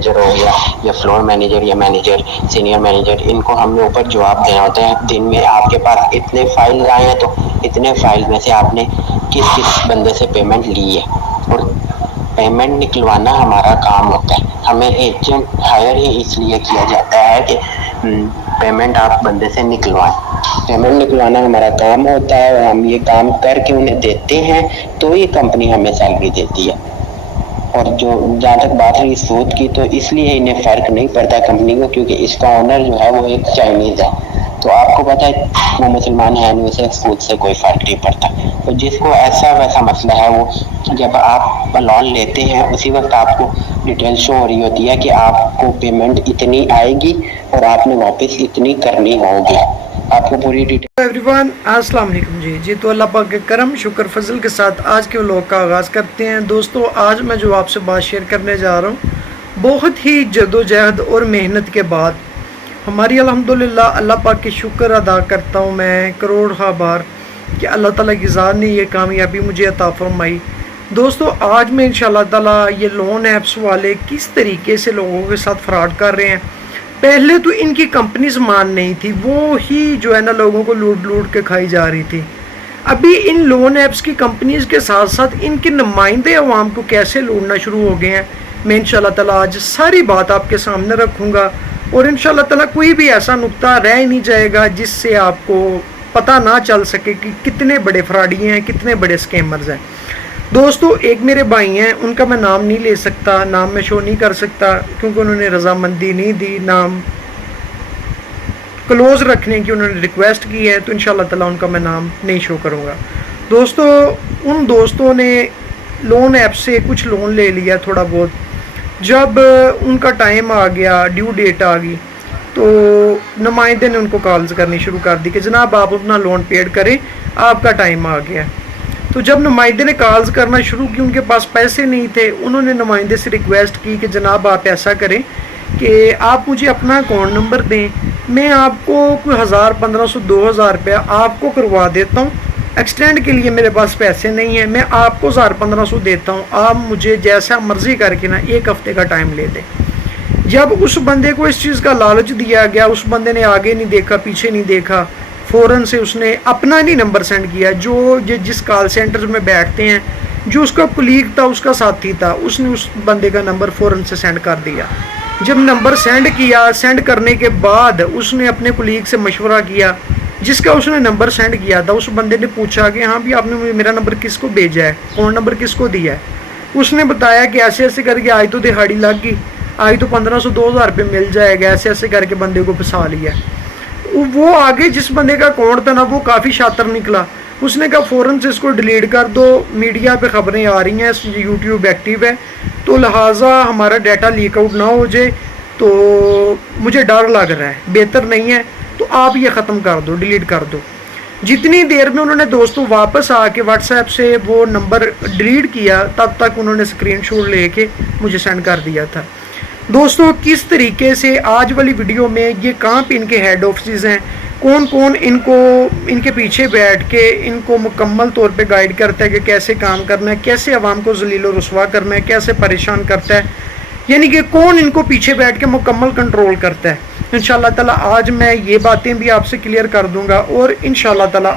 Manager हो गया या फ्लोर मैनेजर या मैनेजर सीनियर मैनेजर, इनको हमने ऊपर जवाब देना होता है। दिन में आपके पास इतने फाइल आए हैं तो इतने फाइल में से आपने किस किस बंदे से पेमेंट ली है, और पेमेंट निकलवाना हमारा काम होता है। हमें एजेंट हायर ही इसलिए किया जाता है कि पेमेंट आप बंदे से निकलवाएं। पेमेंट निकलवाना हमारा काम होता है और हम ये काम करके उन्हें देते हैं तो ये कंपनी हमें सैलरी देती है। और जो जहाँ तक बात रही सूद की, तो इसलिए इन्हें फ़र्क नहीं पड़ता कंपनी को, क्योंकि इसका ओनर जो है वो एक चाइनीज़ है। तो आपको पता है वो मुसलमान है नहीं, उसे सूद से कोई फ़र्क नहीं पड़ता। तो जिसको ऐसा वैसा मसला है, वो जब आप लोन लेते हैं उसी वक्त आपको डिटेल शो हो रही होती है कि आपको पेमेंट इतनी आएगी और आपने वापस इतनी करनी होगी, आपको पूरी डिटेल। एवरीवन अस्सलाम वालेकुम जी। तो अल्लाह पाक के करम शुक्र फजल के साथ आज के व्लॉग का आगाज़ करते हैं। दोस्तों, आज मैं जो आपसे बात शेयर करने जा रहा हूँ, बहुत ही जदोजहद और मेहनत के बाद हमारी अल्हम्दुलिल्लाह अल्लाह पाक के शुक्र अदा करता हूँ मैं करोड़ बार कि अल्लाह ताला की ज़ात ने ये कामयाबी मुझे अता फरमाई। दोस्तों, आज मैं इंशाल्लाह ताला ये लोन ऐप्स वाले किस तरीके से लोगों के साथ फ्रॉड कर रहे हैं। पहले तो इनकी कंपनीज मान नहीं थी, वो ही जो है ना लोगों को लूट लूट के खाई जा रही थी। अभी इन लोन ऐप्स की कंपनीज के साथ साथ इनके नुमाइंदे अवाम को कैसे लूटना शुरू हो गए हैं, मैं इंशाल्लाह ताला आज सारी बात आपके सामने रखूँगा। और इंशाल्लाह ताला कोई भी ऐसा नुक्ता रह ही नहीं जाएगा जिससे आपको पता ना चल सके कि कितने बड़े फ्रॉडी हैं, कितने बड़े स्कैमर्स हैं। दोस्तों, एक मेरे भाई हैं, उनका मैं नाम नहीं ले सकता, नाम मैं शो नहीं कर सकता क्योंकि उन्होंने रजामंदी नहीं दी, नाम क्लोज रखने की उन्होंने रिक्वेस्ट की है, तो इंशाल्लाह ताला उनका मैं नाम नहीं शो करूँगा। दोस्तों, उन दोस्तों ने लोन ऐप से कुछ लोन ले लिया थोड़ा बहुत। जब उनका टाइम आ गया, ड्यू डेट आ गई, तो नुमाइंदे ने उनको कॉल्स करनी शुरू कर दी कि जनाब आप अपना लोन पेड करें, आपका टाइम आ गया। तो जब नुमाइंदे ने कॉल्स करना शुरू की, उनके पास पैसे नहीं थे, उन्होंने नुमाइंदे से रिक्वेस्ट की कि जनाब आप ऐसा करें कि आप मुझे अपना अकाउंट नंबर दें, मैं आपको कोई 1000, 1500, 2000 रुपया आपको करवा देता हूँ। एक्सटेंड के लिए मेरे पास पैसे नहीं है, मैं आपको 1000, 1500 देता हूँ, आप मुझे जैसा मर्जी करके ना 1 हफ्ते का टाइम ले दें। जब उस बंदे को इस चीज़ का लालच दिया गया, उस बंदे ने आगे नहीं देखा, पीछे नहीं देखा, फ़ौरन से उसने अपना नहीं नंबर सेंड किया। जो जिस कॉल सेंटर में बैठते हैं, जो उसका कुलीग था, उसका साथी था, उसने उस बंदे का नंबर फ़ौरन से सेंड कर दिया। जब नंबर सेंड किया, सेंड करने के बाद उसने अपने कुलीग से मशवरा किया, जिसका उसने नंबर सेंड किया था। उस बंदे ने पूछा कि हाँ भी आपने मेरा नंबर किसको भेजा है, फ़ोन नंबर किसको दिया है। उसने बताया कि ऐसे ऐसे करके आज तो दिहाड़ी लग गई, आज तो 1500, 2000 रुपये मिल जाएगा, ऐसे ऐसे करके बंदे को फंसा लिया। वो आगे जिस बंदे का अकाउंट था ना, वो काफ़ी शातिर निकला। उसने कहा फ़ौरन से इसको डिलीट कर दो, मीडिया पे ख़बरें आ रही हैं, यूट्यूब एक्टिव है, तो लिहाजा हमारा डाटा लीक आउट ना हो जाए, तो मुझे डर लग रहा है, बेहतर नहीं है, तो आप ये ख़त्म कर दो, डिलीट कर दो। जितनी देर में उन्होंने दोस्तों वापस आके व्हाट्सएप से वो नंबर डिलीट किया, तब तक उन्होंने स्क्रीनशॉट लेके मुझे सेंड कर दिया था। दोस्तों, किस तरीके से आज वाली वीडियो में ये कहाँ पे इनके हेड ऑफिस हैं, कौन कौन इनको इनके पीछे बैठ के इनको मुकम्मल तौर पे गाइड करता है कि कैसे काम करना है, कैसे आवाम को जलील और रुसवा करना है, कैसे परेशान करता है, यानी कि कौन इनको पीछे बैठ के मुकम्मल कंट्रोल करता है। इंशाल्लाह ताला आज मैं ये बातें भी आपसे क्लियर कर दूंगा और इंशाल्लाह ताला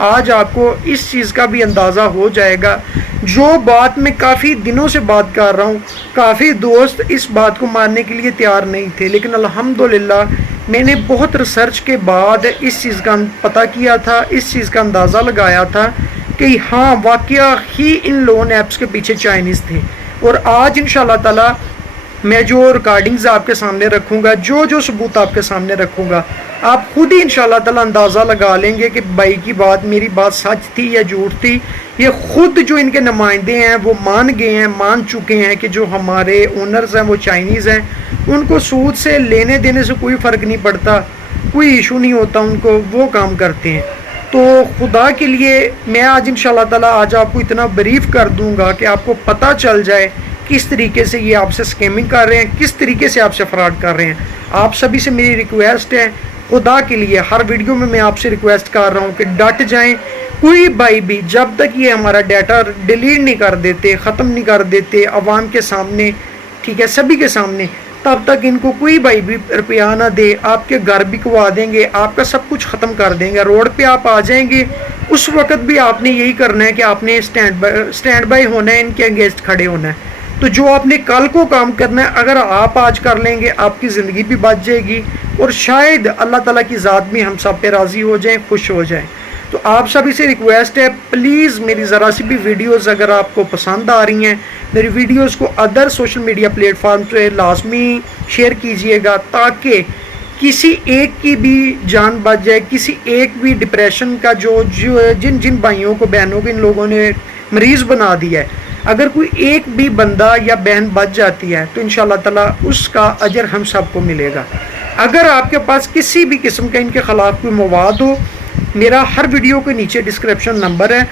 आज आपको इस चीज़ का भी अंदाज़ा हो जाएगा। जो बात मैं काफ़ी दिनों से बात कर रहा हूँ, काफ़ी दोस्त इस बात को मानने के लिए तैयार नहीं थे, लेकिन अल्हम्दुलिल्लाह मैंने बहुत रिसर्च के बाद इस चीज़ का पता किया था, इस चीज़ का अंदाज़ा लगाया था कि हाँ वाकया ही इन लोन ऐप्स के पीछे चाइनीज़ थे। और आज इंशाल्लाह ताला मैं जो रिकॉर्डिंग्स आपके सामने रखूँगा, जो सबूत आपके सामने रखूँगा, आप खुद ही इंशाल्लाह ताला अंदाज़ा लगा लेंगे कि भाई की बात, मेरी बात सच थी या झूठ थी। ये खुद जो इनके नुमाइंदे हैं वो मान गए हैं, मान चुके हैं कि जो हमारे ओनर्स हैं वो चाइनीज़ हैं, उनको सूद से लेने देने से कोई फ़र्क नहीं पड़ता, कोई इशू नहीं होता उनको, वो काम करते हैं। तो खुदा के लिए मैं आज इंशाल्लाह ताला आज आपको इतना ब्रीफ कर दूँगा कि आपको पता चल जाए किस तरीके से ये आपसे स्कैमिंग कर रहे हैं, किस तरीके से आपसे फ्रॉड कर रहे हैं। आप सभी से मेरी रिक्वेस्ट है, खुदा के लिए हर वीडियो में मैं आपसे रिक्वेस्ट कर रहा हूँ कि डट जाएं। कोई भाई भी जब तक ये हमारा डाटा डिलीट नहीं कर देते, ख़त्म नहीं कर देते, आवाम के सामने ठीक है, सभी के सामने, तब तक इनको कोई भाई भी रुपया ना दे। आपके घर बिकवा देंगे, आपका सब कुछ ख़त्म कर देंगे। रोड पे आप आ जाएंगे, उस वक्त भी आपने यही करना है कि आपने स्टैंड बाय होना है, इनके अगेंस्ट खड़े होना है। तो जो आपने कल को काम करना है, अगर आप आज कर लेंगे, आपकी ज़िंदगी भी बच जाएगी और शायद अल्लाह ताला की ज़ात भी हम सब पे राज़ी हो जाए, खुश हो जाए। तो आप सभी से रिक्वेस्ट है, प्लीज़ मेरी ज़रा सी भी वीडियोस अगर आपको पसंद आ रही हैं, मेरी वीडियोस को अदर सोशल मीडिया प्लेटफॉर्म पे लाजमी शेयर कीजिएगा, ताकि किसी एक की भी जान बच जाए, किसी एक भी डिप्रेशन का जो जिन जिन भाइयों को, बहनों को इन लोगों ने मरीज़ बना दिया है, अगर कोई एक भी बंदा या बहन बच जाती है तो इंशाल्लाह ताला उसका अजर हम सबको मिलेगा। अगर आपके पास किसी भी किस्म का इनके ख़िलाफ़ कोई मवाद हो, मेरा हर वीडियो के नीचे डिस्क्रिप्शन नंबर है,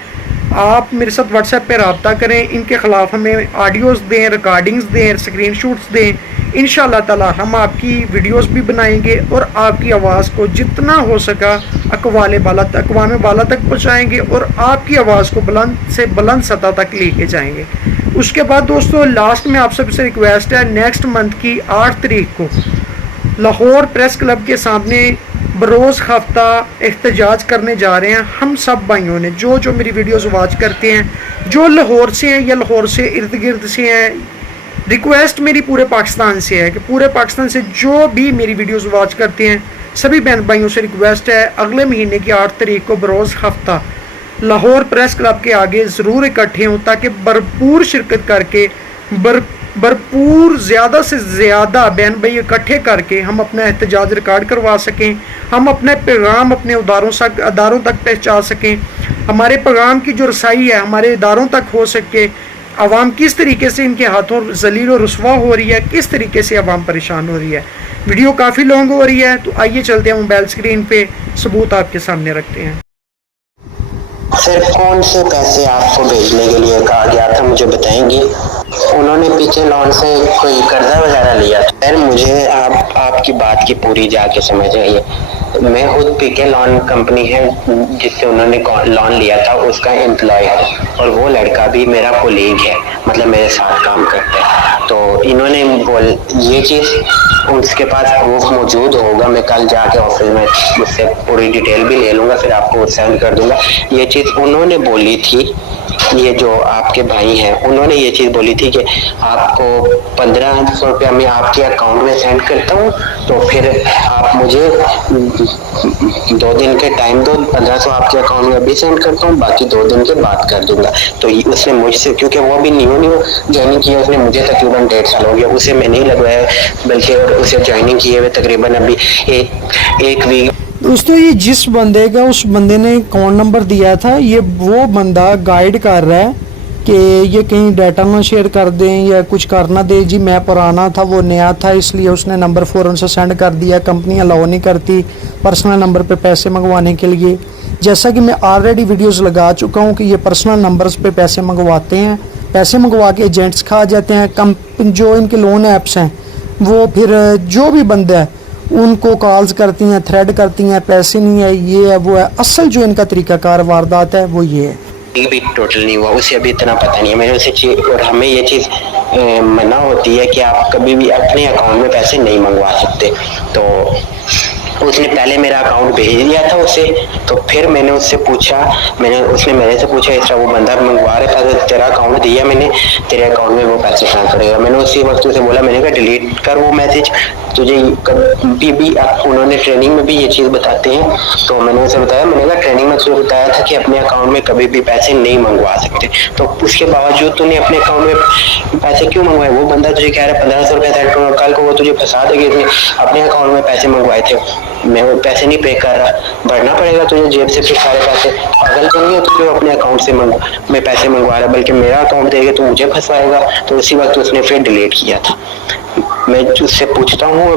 आप मेरे साथ व्हाट्सएप पे रब्ता करें। इनके ख़िलाफ़ हमें ऑडियोज़ दें, रिकॉर्डिंग्स दें, स्क्रीनशॉट्स दें। इंशाल्लाह ताला हम आपकी वीडियोस भी बनाएंगे और आपकी आवाज़ को जितना हो सका अक़वाम बाला तक पहुँचाएँगे और आपकी आवाज़ को बुलंद से बुलंद सतह तक लेके जाएंगे। उसके बाद दोस्तों लास्ट में आप सबसे रिक्वेस्ट है, नेक्स्ट मंथ की 8 तारीख को लाहौर प्रेस क्लब के सामने बरोज़ हफ्ता एहतजाज करने जा रहे हैं। हम सब भाइयों ने जो मेरी वीडियोस वॉच करते हैं, जो लाहौर से हैं या लाहौर से इर्द गिर्द से हैं, रिक्वेस्ट मेरी पूरे पाकिस्तान से है कि पूरे पाकिस्तान से जो भी मेरी वीडियोस वॉच करते हैं, सभी बहन भाइयों से रिक्वेस्ट है, अगले महीने की 8 तारीख को बरोज़ हफ्ता लाहौर प्रेस क्लब के आगे ज़रूर इकट्ठे हों, ताकि भरपूर शिरकत करके भरपूर ज़्यादा से ज़्यादा बहन भाई इकट्ठे करके हम अपना एहतजाज रिकॉर्ड करवा सकें, हम अपने पैगाम अपने अदारों तक पहुँचा सकें, हमारे पैगाम की जो रसाई है हमारे इदारों तक हो सके। आवाम किस तरीके से इनके हाथों जलील और रुसवा हो रही है, किस तरीके से आवाम परेशान हो रही है। वीडियो काफ़ी लॉन्ग हो रही है, तो आइए चलते हैं मोबाइल स्क्रीन पे सबूत आपके सामने रखते हैं। सर कौन से पैसे आपको भेजने के लिए कहा गया था, मुझे बताएंगे? उन्होंने पीछे लोन से कोई कर्जा वगैरह लिया? सर मुझे आपकी बात की पूरी जाके समझ आइए। मैं खुद पीके लोन कंपनी है जिससे उन्होंने लोन लिया था, उसका एम्प्लॉय है और वो लड़का भी मेरा कोलीग है, मतलब मेरे साथ काम करता है। तो इन्होंने ये चीज़ उसके पास प्रूफ मौजूद होगा, मैं कल जाके ऑफिस में उससे पूरी डिटेल भी ले लूँगा, फिर आपको सेंड कर दूँगा। ये चीज़ उन्होंने बोली थी, ये जो आपके भाई हैं उन्होंने ये चीज़ बोली थी कि आपको 1500 रुपया मैं आपके अकाउंट में सेंड करता हूँ, तो फिर आप मुझे 2 दिन के टाइम दो, 1500 आपके अकाउंट में अभी सेंड करता हूँ, बाकी 2 दिन के बाद कर दूंगा। तो उसने मुझसे, क्योंकि वो भी न्यू ज्वाइनिंग किया, उसने मुझे तकरीबन 1.5 साल हो गया, उसे मैं नहीं लगवाया, बल्कि और उसे ज्वाइनिंग किए हुए तकरीबन अभी एक वीक। दोस्तों ये जिस बंदे का उस बंदे ने अकाउंट नंबर दिया था, ये वो बंदा गाइड कर रहा है कि ये कहीं डाटा ना शेयर कर दें या कुछ कर ना दे। जी मैं पुराना था, वो नया था, इसलिए उसने नंबर फ़ौरन से सेंड कर दिया। कंपनी अलाउ नहीं करती पर्सनल नंबर पे पैसे मंगवाने के लिए। जैसा कि मैं ऑलरेडी वीडियोस लगा चुका हूँ कि ये पर्सनल नंबर्स पे पैसे मंगवाते हैं, पैसे मंगवा के एजेंट्स खा जाते हैं। जो इनके लोन ऐप्स हैं वो फिर जो भी बंदा है उनको कॉल्स करती हैं, थ्रेड करती हैं, पैसे नहीं है, ये है वो है। असल जो इनका तरीकाकार वारदात है वो ये है। भी टोटल नहीं हुआ, उसे अभी इतना पता नहीं है। मैंने उसे और हमें ये चीज़ मना होती है कि आप कभी भी अपने अकाउंट में पैसे नहीं मंगवा सकते। तो उसने पहले मेरा अकाउंट भेज दिया था उसे, तो फिर मैंने उससे पूछा, उसने मेरे से पूछा इस तरह वो बंदा मंगवा रहा था, तेरा अकाउंट दिया मैंने, तेरे अकाउंट में वो पैसे ट्रांसफर करेगा। मैंने उसी वक्त उसे बोला, मैंने कहा डिलीट कर वो मैसेज, तुझे कभी भी उन्होंने ट्रेनिंग में भी ये चीज़ बताते हैं। तो मैंने उसे बताया, मैंने कहा ट्रेनिंग में तुझे बताया था कि अपने अकाउंट में कभी भी पैसे नहीं मंगवा सकते, तो उसके बावजूद तूने अपने अकाउंट में पैसे क्यों मंगवाए? वो बंदा तुझे कह रहा है 1500 रुपये सेंड करो, कल को वो तुझे फंसा देगी, इसने अपने अकाउंट में पैसे मंगवाए थे, मैं वो पैसे नहीं पे कर रहा, भरना पड़ेगा तुझे जेब से फिर सारे पैसे। पागल तो नहीं हो तुझे अपने अकाउंट से मैं पैसे मंगवा रहा, बल्कि मेरा अकाउंट देगा तो मुझे फंसवाएगा। तो उसी वक्त उसने फिर डिलीट किया था। मैं उससे पूछता हूँ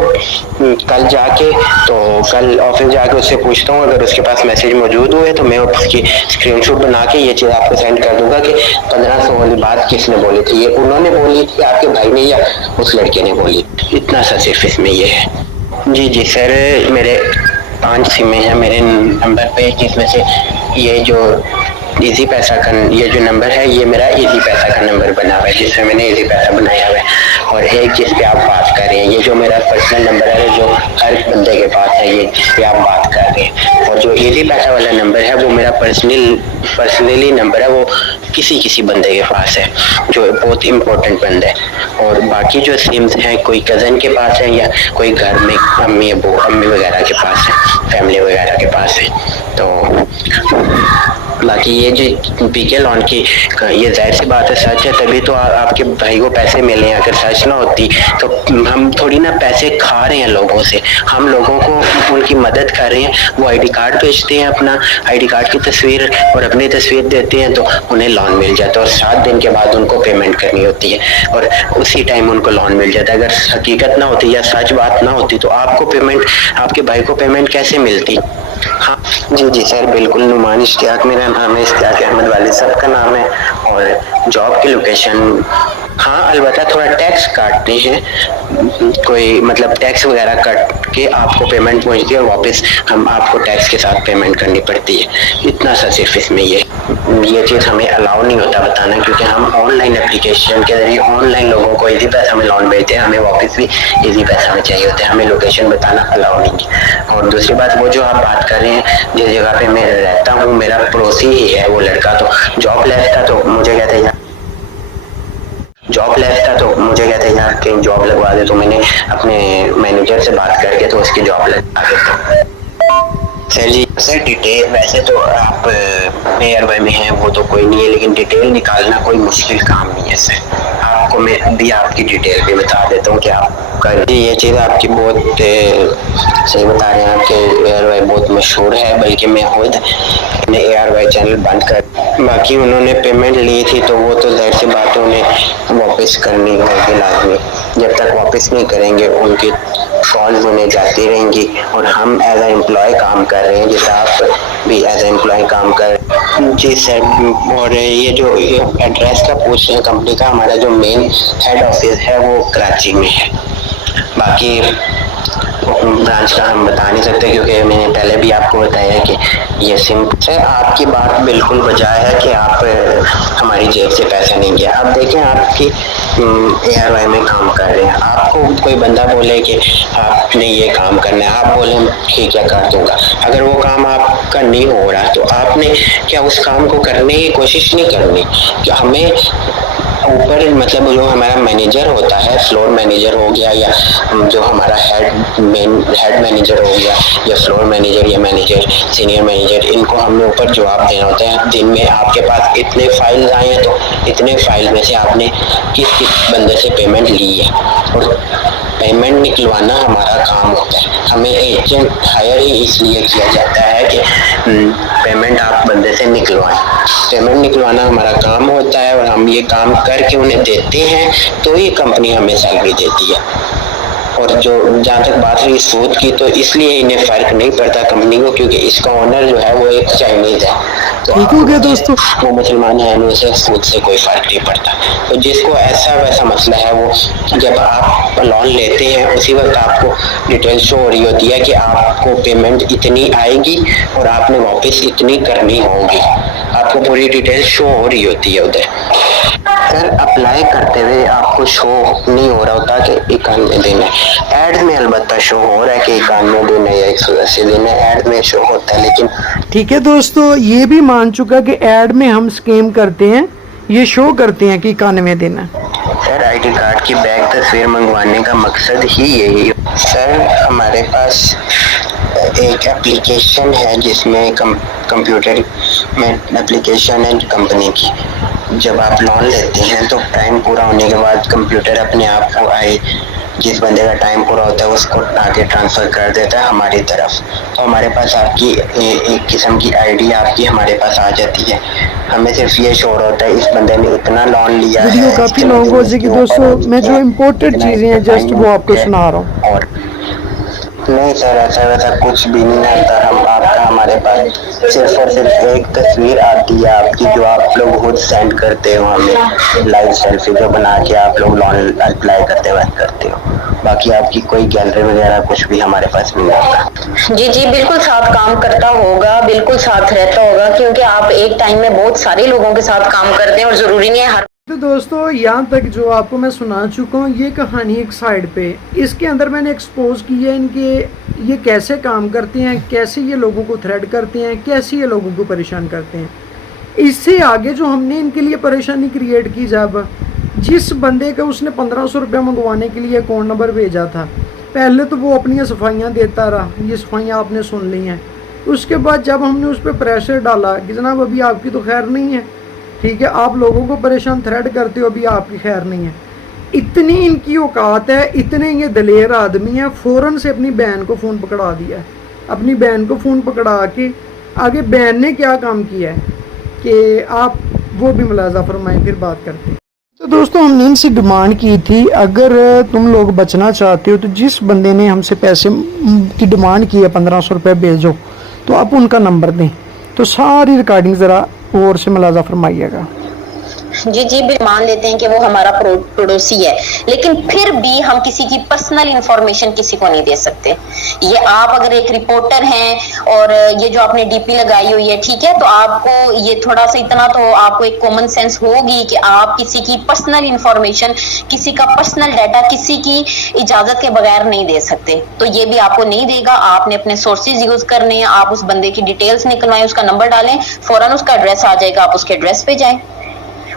कल जाके, तो कल ऑफिस जाके उससे पूछता हूँ, अगर उसके पास मैसेज मौजूद हुए तो मैं उसकी स्क्रीनशॉट बना के ये चीज़ आपको सेंड कर दूंगा कि 1500 वाली बात किसने बोली थी, ये उन्होंने बोली थी, आपके भाई ने, या उस लड़के ने बोली। इतना सा सिर्फ इसमें ये है। जी सर, मेरे 5 सिमें हैं मेरे नंबर पे, जिसमें से ये जो इजी पैसा का ये जो नंबर है ये मेरा इजी पैसा का नंबर बना हुआ है, जिसमें मैंने इजी पैसा बनाया हुआ है। और एक जिस पे आप बात कर रहे हैं, ये जो मेरा पर्सनल नंबर है जो हर बंदे के पास है, ये जिस पे आप बात कर रहे हैं। और जो इजी पैसा वाला नंबर है वो मेरा पर्सनली नंबर है, वो किसी बंदे के पास है जो बहुत इम्पोर्टेंट बंदा है। और बाकी जो सिम्स हैं कोई कज़न के पास है या कोई घर में अम्मी वगैरह के पास है, फैमिली वगैरह के पास है। तो बाकी ये जो पीके लोन की ये जाहिर सी बात है सच है, तभी तो आपके भाई को पैसे मिले हैं। अगर सच ना होती तो हम थोड़ी ना पैसे खा रहे हैं लोगों से, हम लोगों को उनकी मदद कर रहे हैं। वो आईडी कार्ड भेजते हैं, अपना आईडी कार्ड की तस्वीर और अपनी तस्वीर देते हैं तो उन्हें लोन मिल जाता है, और 7 दिन के बाद उनको पेमेंट करनी होती है और उसी टाइम उनको लोन मिल जाता है। अगर हकीकत ना होती या सच बात ना होती तो आपको पेमेंट, आपके भाई को पेमेंट कैसे मिलती? हाँ जी सर, बिल्कुल। नुमान इश्तियाक मेरा नाम है, इश्तियाक अहमद वालिद साहब का नाम है। और जॉब की लोकेशन, हाँ अलबत्ता थोड़ा टैक्स काटते हैं, कोई मतलब टैक्स वगैरह काट के आपको पेमेंट पहुंचती है और वापस हम आपको टैक्स के साथ पेमेंट करनी पड़ती है। इतना सा सिर्फ इसमें ये चीज़ हमें अलाउ नहीं होता बताना, क्योंकि हम ऑनलाइन एप्लीकेशन के जरिए ऑनलाइन लोगों को इजी पैसा में लोन भेजते हैं, हमें वापस भी इजी पैसा में चाहिए होता है, हमें लोकेशन बताना अलाउ नहीं है। और दूसरी बात, वो जो आप बात कर रहे हैं जिस जगह पे मैं रहता हूँ, मेरा पड़ोसी ही है वो लड़का, तो जॉब लेस था तो मुझे कहते हैं यार कहीं जॉब लगवा दे, तो मैंने अपने मैनेजर से बात करके तो उसकी जॉब लगवा देता। सर जी सर, डिटेल वैसे तो आप एयर वाई में हैं वो तो कोई नहीं है, लेकिन डिटेल निकालना कोई मुश्किल काम नहीं है सर। आपको मैं भी आपकी डिटेल भी बता देता हूँ कि आपका ये चीज़ आपकी बहुत सही बता रहे हैं, आपके एयर वाई बहुत मशहूर है, बल्कि मैं खुद अपने एयर वाई चैनल बंद कर, बाकी उन्होंने पेमेंट ली थी तो वो तो जाहिर सी बात है उन्हें वापस करनी होगी लाजमी। जब तक वापस नहीं करेंगे उनकी कॉल्स उन्हें जाती रहेंगी, और हम एज ए एम्प्लॉय काम कर रहे हैं, जैसे आप भी एज ए एम्प्लॉय काम कर। जी सर, और ये जो एड्रेस का पूछ रहे हैं कंपनी का, हमारा जो मेन हेड ऑफिस है वो कराची में है, बाकी ब्रांच का हम बता नहीं सकते, क्योंकि मैंने पहले भी आपको बताया कि ये सिंपल है। आपकी बात बिल्कुल बजाय है कि आप हमारी जेब से पैसा नहीं गया। अब देखें, आपकी एयरवाई में काम कर रहे हैं, आपको कोई बंदा बोले कि आपने ये काम करना है, आप बोले ठीक है कर दूंगा। अगर वो काम आपका नहीं हो रहा तो आपने क्या उस काम को करने की कोशिश नहीं करनी? कि हमें ऊपर मतलब जो हमारा मैनेजर होता है, फ्लोर मैनेजर हो गया या जो हमारा हेड मैनेजर हो गया या फ्लोर मैनेजर या मैनेजर सीनियर मैनेजर, इनको हमें ऊपर जवाब देना होता है। दिन में आपके पास इतने फाइल आए हैं तो इतने फाइल में से आपने किस बंदे से पेमेंट ली है, और पेमेंट निकलवाना हमारा काम होता है। हमें एजेंट हायर ही इसलिए किया जाता है कि पेमेंट आप बंदे से निकलवाएं। पेमेंट निकलवाना हमारा काम होता है और हम ये काम करके उन्हें देते हैं तो ये कंपनी हमें सैलरी देती है। और जो जहाँ तक बात रही सूद की, तो इसलिए इन्हें फर्क नहीं पड़ता कंपनी को, क्योंकि इसका ओनर जो है वो एक चाइनीज है, तो ठीक हो गया दोस्तों, वो मुसलमान है, उसे सूद से कोई फर्क नहीं पड़ता। तो जिसको ऐसा वैसा मसला है, वो जब आप लोन लेते हैं उसी वक्त आपको डिटेल शो हो रही होती है कि आपको पेमेंट इतनी आएगी और आपने वापस इतनी करनी होगी, आपको पूरी डिटेल शो हो रही होती है उधर। सर अप्लाई करते हुए आपको शो नहीं हो रहा होता कि 91 दिन है, एड में अलबत्ता शो हो रहा है कि 91 दिन है या 180 दिन है, एड में शो होता है। लेकिन ठीक है दोस्तों, ये भी मान चुका कि ऐड में हम स्कैम करते हैं, ये शो करते हैं कि 91 दिन है। सर आईडी कार्ड की बैक तस्वीर मंगवाने का मकसद ही यही। सर हमारे पास एक एप्लीकेशन है जिसमें कंप्यूटर में एप्लीकेशन है कंपनी की। जब आप लोन लेते हैं तो टाइम पूरा होने के बाद कंप्यूटर अपने आप को जिस बंदे का टाइम पूरा होता है उसको आगे ट्रांसफ़र कर देता है हमारी तरफ। तो हमारे पास आपकी एक किस्म की आईडी आपकी हमारे पास आ जाती है, हमें सिर्फ ये शोर होता है इस बंदे ने इतना लोन लिया है। वीडियो काफ़ी लॉन्ग हो जाएगी दोस्तों, मैं जो इम्पोर्टेंट चीज़ें हैं जस्ट वो आपको सुना रहा हूँ। और नहीं सर, ऐसा वैसा कुछ भी नहीं आता। हम आपका हमारे पास सिर्फ और सिर्फ एक तस्वीर आती है आपकी, जो आप लोग खुद सेंड करते हो हमें, लाइव सेल्फी जो बना के आप लोग लोन अप्लाई करते वक्त करते हो। बाकी आपकी कोई गैलरी वगैरह कुछ भी हमारे पास नहीं आता। जी जी बिल्कुल साथ काम करता होगा, बिल्कुल साथ रहता होगा, क्योंकि आप एक टाइम में बहुत सारे लोगों के साथ काम करते हैं और ज़रूरी नहीं है हर। तो दोस्तों यहाँ तक जो आपको मैं सुना चुका हूँ ये कहानी एक साइड पे, इसके अंदर मैंने एक्सपोज की है इनके ये कैसे काम करते हैं, कैसे ये लोगों को थ्रेड करते हैं, कैसे ये लोगों को परेशान करते हैं। इससे आगे जो हमने इनके लिए परेशानी क्रिएट की, जब जिस बंदे का उसने 1500 रुपया मंगवाने के लिए अकाउंट नंबर भेजा था, पहले तो वो अपनी सफाइयाँ देता रहा, ये सफाइयाँ आपने सुन ली हैं। उसके बाद जब हमने उस पर प्रेशर डाला कि जनाब अभी आपकी तो खैर नहीं है, ठीक है, आप लोगों को परेशान थ्रेड करते हो, अभी आपकी खैर नहीं है, इतनी इनकी औकात है, इतने ये दलेर आदमी है, फ़ौरन से अपनी बहन को फ़ोन पकड़ा दिया है। अपनी बहन को फ़ोन पकड़ा के आगे बहन ने क्या काम किया है कि आप वो भी मुलाजा फरमाएं, फिर बात करते हैं। तो दोस्तों हमने इनसे डिमांड की थी, अगर तुम लोग बचना चाहते हो तो जिस बंदे ने हमसे पैसे की डिमांड की है 1500 रुपये भेजो, तो आप उनका नंबर दें। तो सारी रिकॉर्डिंग ज़रा और से मुलाजा फरमाइएगा। जी जी बिल्कुल मान लेते हैं कि वो हमारा पड़ोसी है, लेकिन फिर भी हम किसी की पर्सनल इंफॉर्मेशन किसी को नहीं दे सकते। ये आप अगर एक रिपोर्टर हैं और ये जो आपने डीपी लगाई हुई है, ठीक है, तो आपको ये थोड़ा सा इतना तो आपको एक कॉमन सेंस होगी कि आप किसी की पर्सनल इंफॉर्मेशन, किसी का पर्सनल डाटा किसी की इजाजत के बगैर नहीं दे सकते। तो ये भी आपको नहीं देगा, आपने अपने सोर्सेज यूज करने हैं। आप उस बंदे की डिटेल्स निकलवाएं, उसका नंबर डालें, फौरन उसका एड्रेस आ जाएगा, आप उसके एड्रेस पे जाएं।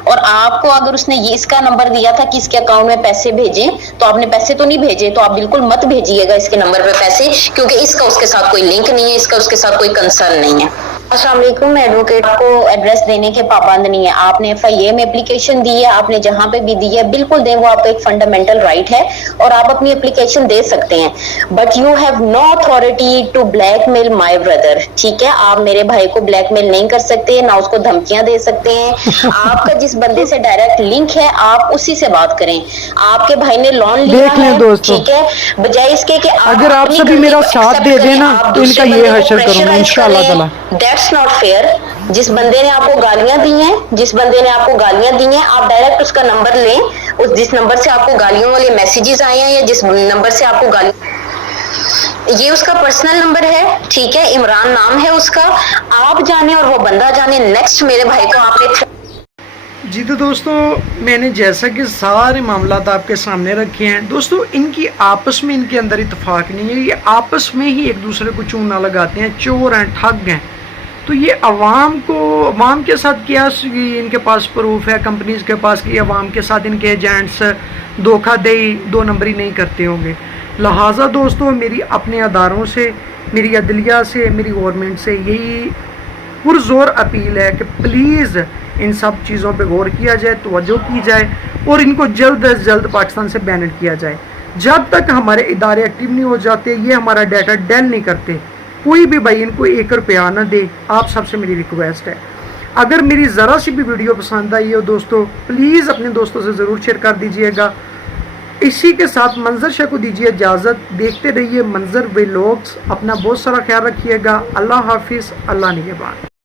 और आपको अगर उसने ये इसका नंबर दिया था कि इसके अकाउंट में पैसे भेजें, तो आपने पैसे तो नहीं भेजे, तो आप बिल्कुल मत भेजिएगा इसके नंबर पे पैसे, क्योंकि इसका उसके साथ कोई लिंक नहीं है, इसका उसके साथ कोई कंसर्न नहीं है। अस्सलाम वालेकुम, एडवोकेट को एड्रेस देने के पाबंद नहीं है। आपने FIA में एप्लीकेशन दी है, आपने जहां पे भी दी है, बिल्कुल दें, वो आपका एक फंडामेंटल राइट है और आप अपनी एप्लीकेशन दे सकते हैं। But you have no authority to blackmail my brother, ठीक है। आप मेरे भाई को ब्लैकमेल नहीं कर सकते, ना उसको धमकियां दे सकते हैं। आपका जिस बंदे से डायरेक्ट लिंक है, आप उसी से बात करें। आपके भाई ने लोन लिया है, ठीक है, बजाय इसके कि अगर आप सभी मेरा साथ दे देना तो इनका ये हशर करूंगा इंशाल्लाह ताला। That's not fair. जिस बंदे ने आपको गालियां दी हैं, जिस बंदे ने आपको गालियां दी हैं, आप डायरेक्ट उसका नंबर लें। उस जिस नंबर से आपको गालियों वाले मैसेजेस आए हैं या जिस नंबर से आपको गाली, ये उसका पर्सनल नंबर है, ठीक है, इमरान नाम है उसका। आप जाने और वो बंदा जाने। नेक्स्ट मेरे भाई को आपने जी तो दोस्तों मैंने जैसा कि सारे मामलात आपके सामने रखे हैं, दोस्तों इनकी आपस में इनके अंदर इत्तेफाक नहीं है, ये आपस में ही एक दूसरे को चूना लगाते हैं, चोर हैं, ठग हैं। तो ये अवाम के साथ क्या इनके पास प्रूफ है कंपनीज के पास कि अवाम के साथ इनके एजेंट्स धोखाधड़ी, दो नंबरी नहीं करते होंगे। लिहाजा दोस्तों मेरी अपने अदारों से, मेरी अदलिया से, मेरी गवर्नमेंट से यही पुरजोर अपील है कि प्लीज़ इन सब चीज़ों पे गौर किया जाए, तवज्जो की जाए और इनको जल्द अज जल्द पाकिस्तान से बैन किया जाए। जब तक हमारे इदारे एक्टिव नहीं हो जाते, ये हमारा डाटा डेल नहीं करते, कोई भी भाई इनको 1 रुपया न दे। आप सबसे मेरी रिक्वेस्ट है, अगर मेरी ज़रा सी भी वीडियो पसंद आई हो दोस्तों, प्लीज़ अपने दोस्तों से ज़रूर शेयर कर दीजिएगा। इसी के साथ मंजर शाह को दीजिए इजाज़त। देखते रहिए मंजर व्लॉग्स। अपना बहुत सारा ख्याल रखिएगा। अल्लाह हाफिज़, अल्लाह निगहबान।